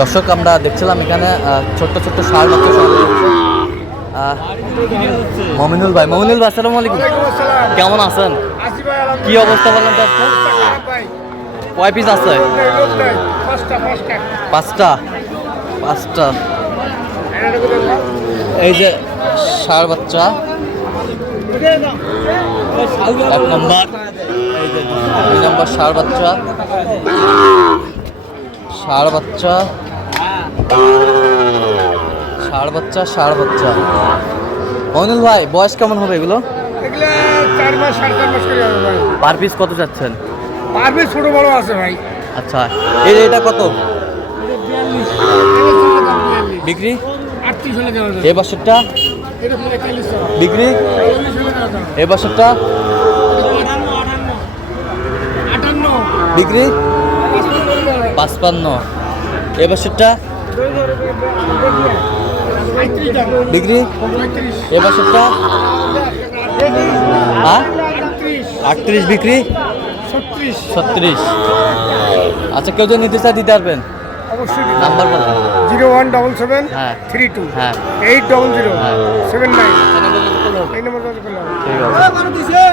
দর্শক, আমরা দেখছিলাম এখানে ছোট্ট ছোট্ট সার বাচ্চা মমিনুল ভাই। মমিনুল ভাই, আসসালামু আলাইকুম। কেমন আছেন? কি অবস্থা বলেন কয় পিস আছে? পাঁচটা। পাঁচটা। এই যে সার বাচ্চা। এক নম্বর। দুই নম্বর সার বাচ্চা। সার বাচ্চা। ষাড় বাচ্চা ষাড় বাচ্চা মইনুল ভাই বয়স কেমন হবে এগুলো এগুলো চার মাস সাড়ে চার মাস করে হবে ভাই পার পিস কত যাচ্ছেন পারবে ছোট বড় আছে ভাই আচ্ছা এই এটা কত বিক্রি এ বছরটা পুরো বিক্রি এ বছরটা বিক্রি পাঁচপান্ন এ বছরটা বিক্রি পঁয়ত্রিশ। এ বছরটা? হ্যাঁ আটত্রিশ বিক্রি? ছত্রিশ। আচ্ছা কেউ যদি নিতে চায় দিতে পারবেন। নাম্বার বলেন জিরো ওয়ান ডবল সেভেন হ্যাঁ। Three two. হ্যাঁ। এইট ডবল জিরো হ্যাঁ। Seven nine. এই নম্বর ঠিক আছে।